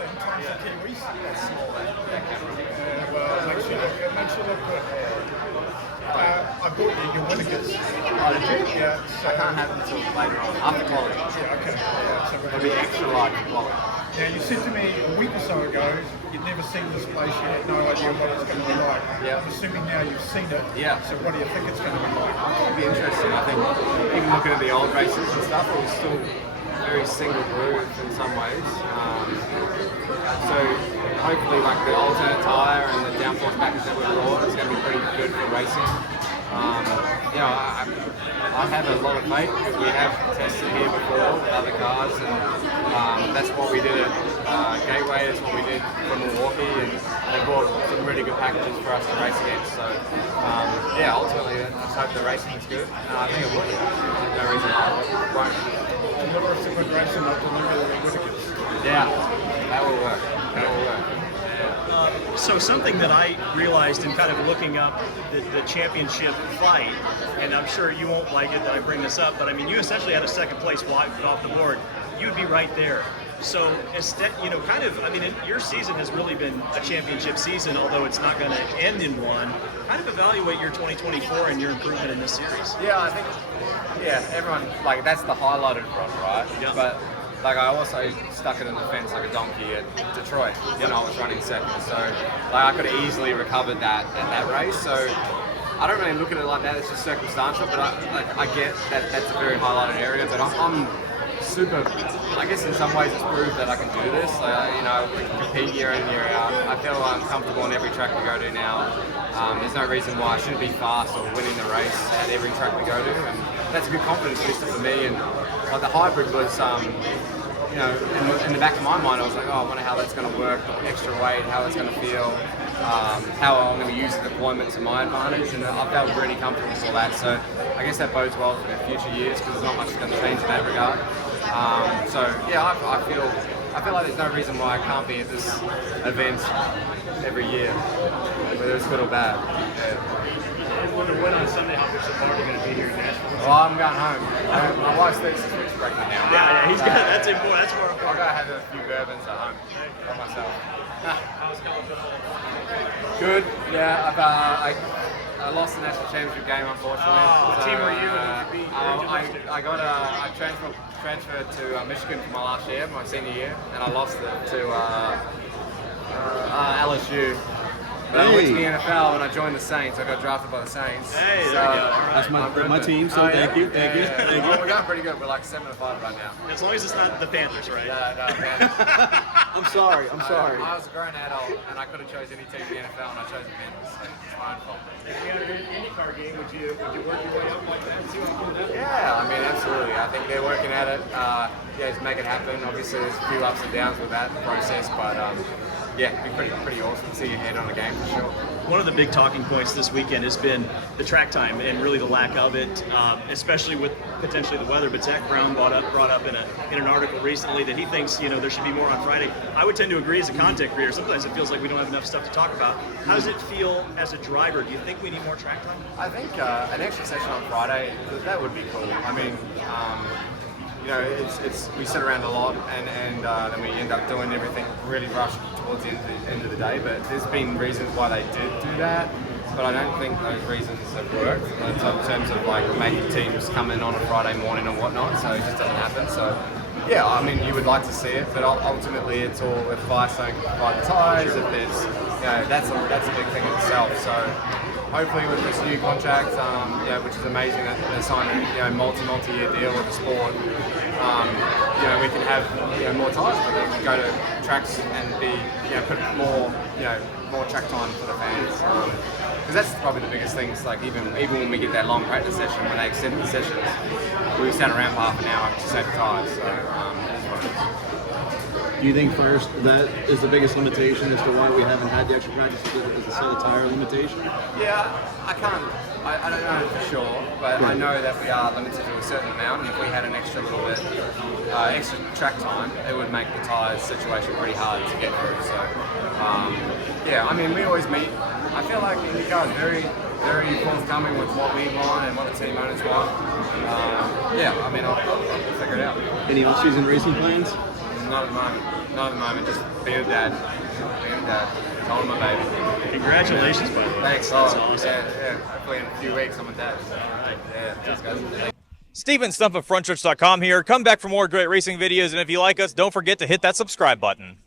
thing times the Kiwis. That's small, that camera. Well, it makes you look good. I bought you your Winnegers. Oh, did you? Yeah. So, I can't have them until later on, after college. yeah, okay. Yeah, so It'll be extra light for college. now, you said to me a week or so ago you'd never seen this place, you had no idea what it's going to be like. Yeah. I'm assuming now you've seen it. Yeah. So what do you think it's going to be like? It'll be interesting. I think even looking at the old races and stuff, it was still very single groove in some ways. So hopefully, like the alternate tyre and the downforce package that we've brought is going to be pretty good for racing. I have a lot of faith because we have tested here before with other cars, and that's what we did at Gateway. That's what we did from Milwaukee, and they brought some really good packages for us to race against. So ultimately, I just hope the racing is good. I think it will. There's no reason why it won't. Deliver us a good racing, not deliver the Winnegers. Yeah, that will work. That will work. So something that I realized in kind of looking up the championship fight, and I'm sure you won't like it that I bring this up, but I mean, you essentially had a second place wiped off the board. You'd be right there. So, your season has really been a championship season, although it's not going to end in one. Kind of evaluate your 2024 and your improvement in this series. Yeah, I think, everyone, like, that's the highlighted run, right? Yeah. But, like, I also stuck it in the fence like a donkey at Detroit when I was running second. So, like, I could have easily recovered that at that race. So, I don't really look at it like that. It's just circumstantial. But I get that that's a very highlighted area. But I'm super. I guess in some ways it's proved that I can do this. We can compete year in year out. I feel I'm comfortable on every track we go to now. There's no reason why I shouldn't be fast or winning the race at every track we go to, and that's a good confidence booster for me. And the hybrid was, in the back of my mind, I was like, I wonder how that's going to work, the extra weight, how it's going to feel, how I'm going to use the deployment to my advantage, and I felt really comfortable with all that. So I guess that bodes well for the future years because there's not much going to change in that regard. I feel like there's no reason why I can't be at this event every year, whether it's good or bad. When on Sunday, how much DeHarde going to be here in Nashville? Well, I'm going home. My wife's 36 weeks pregnant now. Yeah, he's got. That's important. That's more I'll important. go have a few bourbons at home by myself. How's college football? Good. Yeah, I lost the national championship game, unfortunately. What team were you? I transferred to Michigan for my last year, my senior year, and I lost it to LSU. But I went to the NFL and I joined the Saints. I got drafted by the Saints. Hey, there you go. All right. That's my team, so thank you. Thank you. Well, we're going pretty good. We're like 7-5 right now. As long as it's not the Panthers, right? No, man. I'm sorry. I was a grown adult and I could have chosen any team in the NFL and I chose the Panthers. So it's my own fault. If you had an IndyCar game, would you work your way up like that and see what comes out? Yeah, I mean, absolutely. I think they're working at it. To make it happen. Obviously, there's a few ups and downs with that process, but it'd be pretty awesome to see your head on a game for sure. One of the big talking points this weekend has been the track time and really the lack of it, especially with potentially the weather. But Zach Brown brought up in an article recently that he thinks there should be more on Friday. I would tend to agree as a content creator. Sometimes it feels like we don't have enough stuff to talk about. How does it feel as a driver? Do you think we need more track time? I think an extra session on Friday, that would be cool. I mean, we sit around a lot and then we end up doing everything really rushed towards the end of the day. But there's been reasons why they did do that, but I don't think those reasons have worked in terms of like making teams come in on a Friday morning and whatnot. So it just doesn't happen. So yeah, I mean, you would like to see it, but ultimately it's all if Firestone can provide the tyres. If there's that's a big thing in itself. So hopefully with this new contract, which is amazing that they're signing a multi-year deal with the sport, we can have more tyres, but they can go to tracks and be put more track time for the fans. Because that's probably the biggest thing. It's like even when we get that long practice session, when they extend the sessions, we stand around for half an hour to save the tyres. So that's what it is. Do you think first that is the biggest limitation as to why we haven't had the extra practice? Is the set of tire limitation? Yeah, I can't. I don't know for sure, but I know that we are limited to a certain amount, and if we had an extra little bit, extra track time, it would make the tyres situation pretty hard to get through. So, I mean, we always meet. I feel like IndyCar is very, very forthcoming with what we want and what the team owners want. I mean, I'll figure it out. Any off-season racing plans? Not at the moment. Not at the moment. Just being a dad. Being a dad. Holding my baby. Congratulations, by the way. Thanks. That's Oh, awesome. yeah. Hopefully in a few weeks I'm a dad. All right. Yeah. Thanks, guys. Thanks. Steven Stump of Frontstretch.com here. Come back for more great racing videos, and if you like us, don't forget to hit that subscribe button.